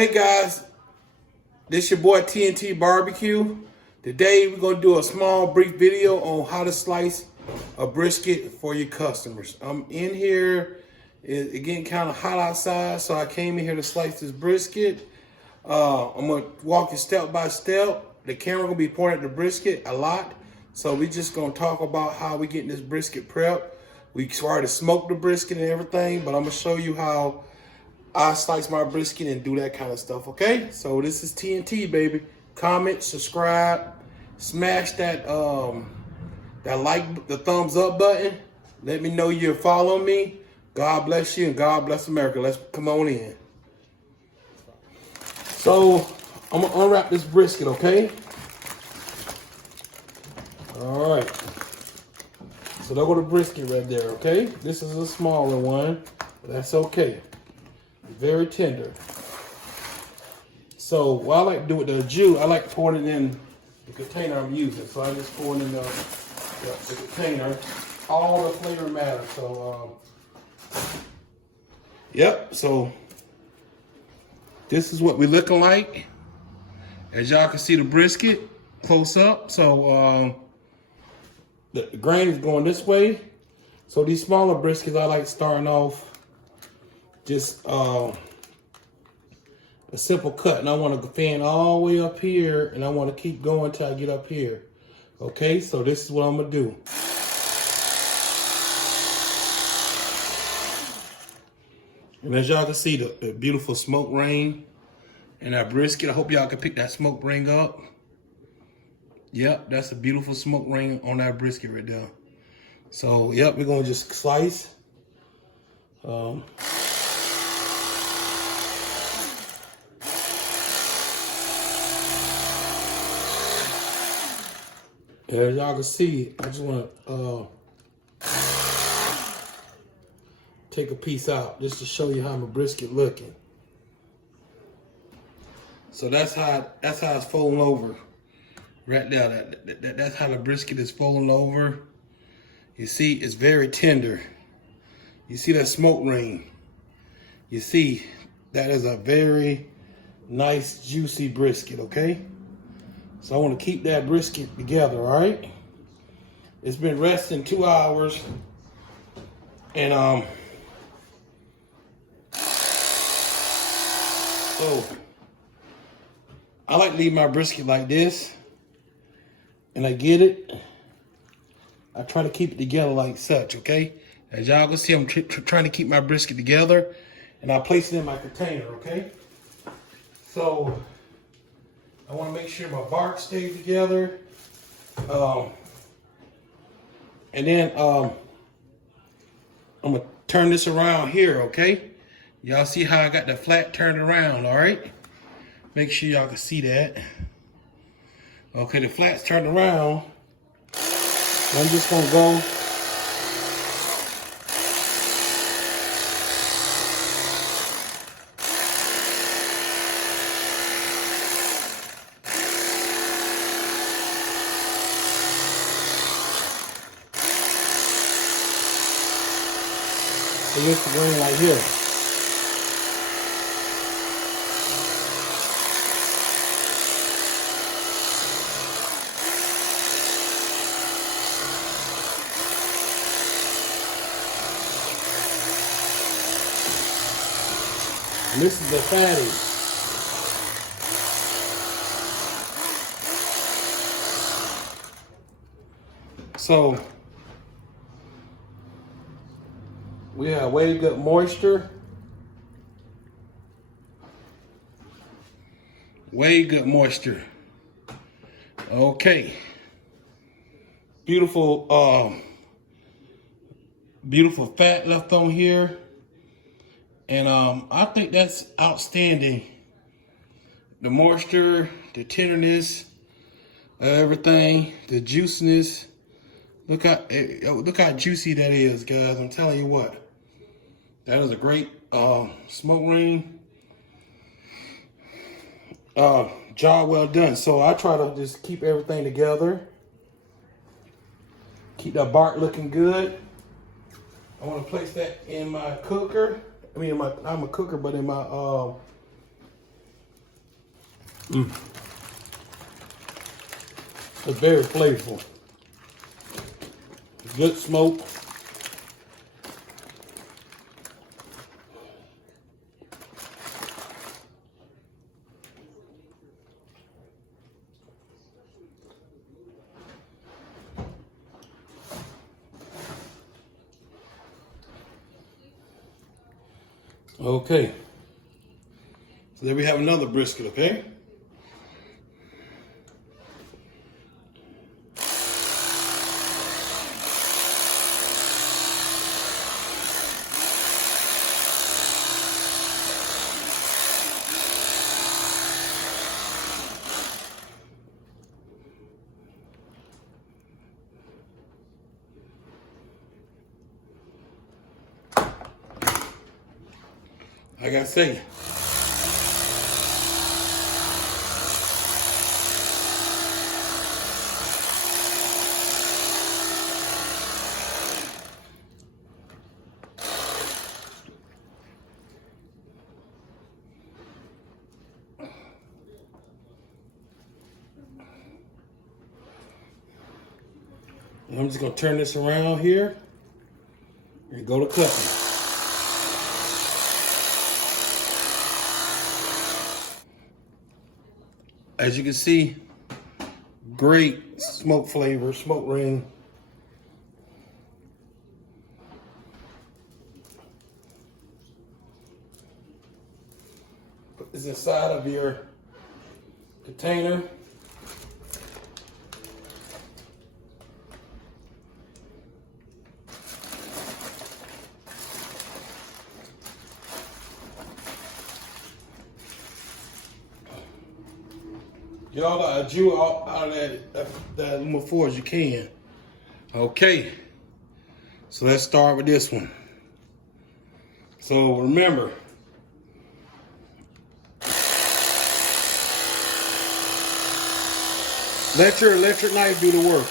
Hey guys, this your boy TNT Barbecue. Today we're gonna do a small brief video on how to slice a brisket for your customers. I'm in here, it's getting kind of hot outside, so I came in here to slice this brisket. I'm gonna walk you step by step. The camera gonna be pointed at the brisket a lot, so we just gonna talk about how we getting this brisket prepped. We already smoked the brisket and everything, but I'm gonna show you how I slice my brisket and do that kind of stuff, okay? So this is TNT, baby. Comment, subscribe, smash that the thumbs up button. Let me know you're following me. God bless you and God bless America. Let's come on in. So I'm gonna unwrap this brisket, okay? All right. So there go the brisket right there, okay? This is a smaller one, but that's okay. Very tender. So what I like to do with the jus, I like to pour it in the container I'm using. So I just pour it in the container. All the flavor matters. So yep. So this is what we're looking like. As y'all can see the brisket close up. So the grain is going this way. So these smaller briskets, I like starting off just a simple cut, and I want to fan all the way up here, and I want to keep going till I get up here. Okay, so this is what I'm gonna do. And as y'all can see, the beautiful smoke ring and that brisket. I hope y'all can pick that smoke ring up. Yep, that's a beautiful smoke ring on that brisket right there. So yep, we're gonna just slice. As y'all can see, I just want to take a piece out just to show you how my brisket looking. So that's how it's folding over right there. That's how the brisket is folding over. You see, it's very tender. You see that smoke ring. You see, that is a very nice, juicy brisket, okay? So I want to keep that brisket together, all right? It's been resting 2 hours. And so I like to leave my brisket like this. And I get it. I try to keep it together like such, okay? As y'all can see, I'm trying to keep my brisket together. And I place it in my container, okay? So I want to make sure my bark stays together. And then I'm going to turn this around here, okay? Y'all see how I got the flat turned around, all right? Make sure y'all can see that. Okay, the flat's turned around. I'm just going to go. So this is going right here. And this is the fatty. So we have way good moisture. Way good moisture. Okay. Beautiful beautiful fat left on here. And I think that's outstanding. The moisture, the tenderness, everything, the juiciness. Look how juicy that is, guys. I'm telling you what. That is a great smoke ring. Job well done. So I try to just keep everything together. Keep that bark looking good. I want to place that in my cooker. I mean, I'm a cooker, but in my It's very flavorful. Good smoke. Okay. So there we have another brisket, okay? Like I say, I'm just gonna turn this around here and go to cooking. As you can see, great smoke flavor, smoke ring. Put this inside of your container. Get all the juice out of that aluminum foil as you can. Okay, so let's start with this one. So remember, let your electric knife do the work.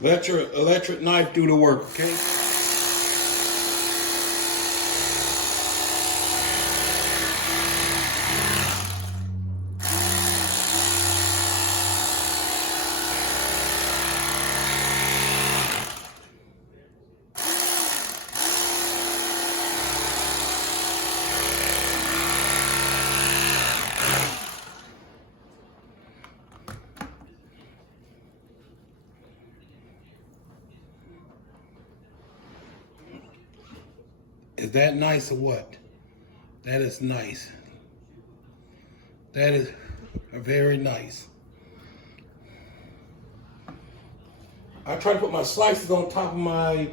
Let your electric knife do the work, okay? Is that nice or what? That is nice. That is very nice. I try to put my slices on top of my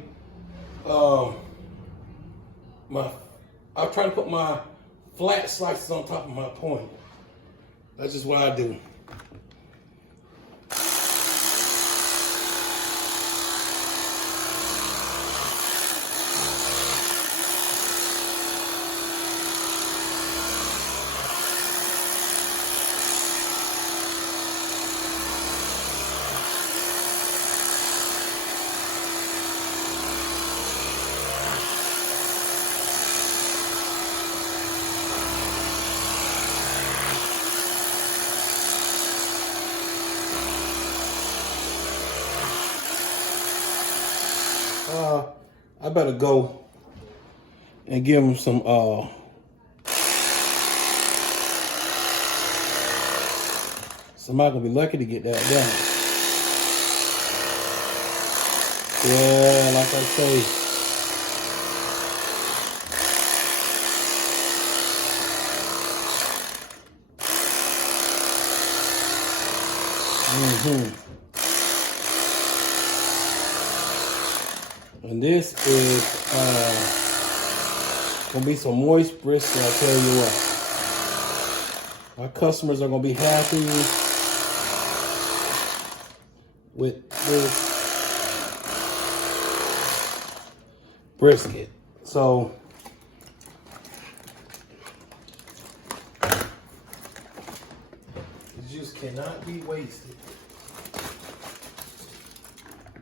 I try to put my flat slices on top of my point. That's just what I do. I better go and give him some somebody gonna be lucky to get that done. Yeah, like I say. And this is gonna be some moist brisket, I tell you what. My customers are gonna be happy with this brisket. So it just cannot be wasted.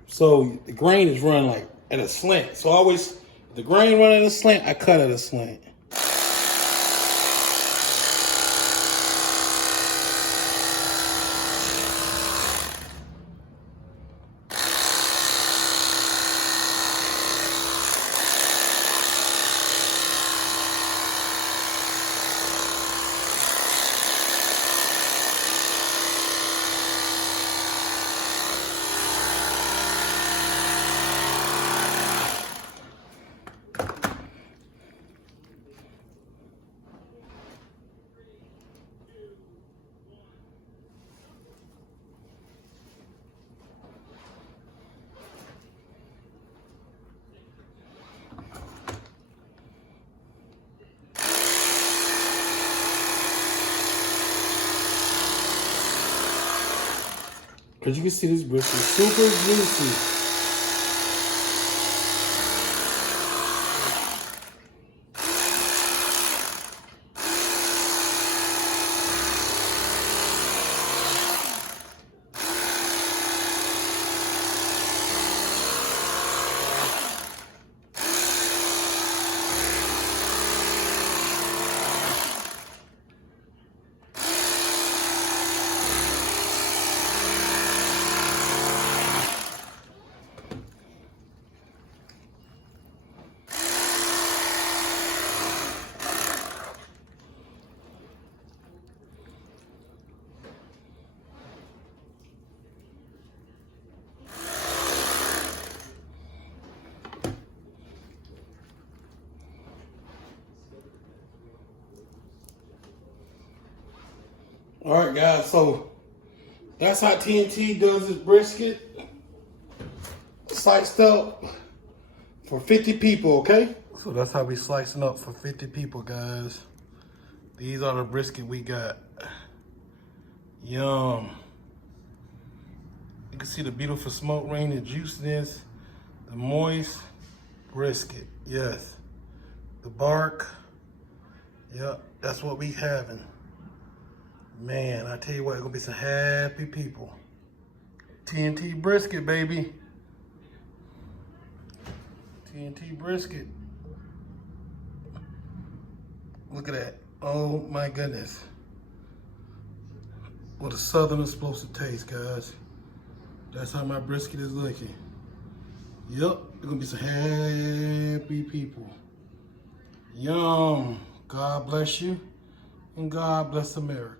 So the grain is run like at a slant. So always, if the grain run at a slant, I cut at a slant. Because you can see this brisket is super juicy. All right, guys, so that's how TNT does his brisket. Sliced up for 50 people, okay? So that's how we slicing up for 50 people, guys. These are the brisket we got. Yum. You can see the beautiful smoke ring, the juiciness, the moist brisket. Yes. The bark. Yep, that's what we having. Man, I tell you what, it's gonna be some happy people. TNT brisket, baby. TNT brisket. Look at that. Oh my goodness. What a southern is supposed to taste, guys. That's how my brisket is looking. Yep, it's gonna be some happy people. Yum. God bless you, and God bless America.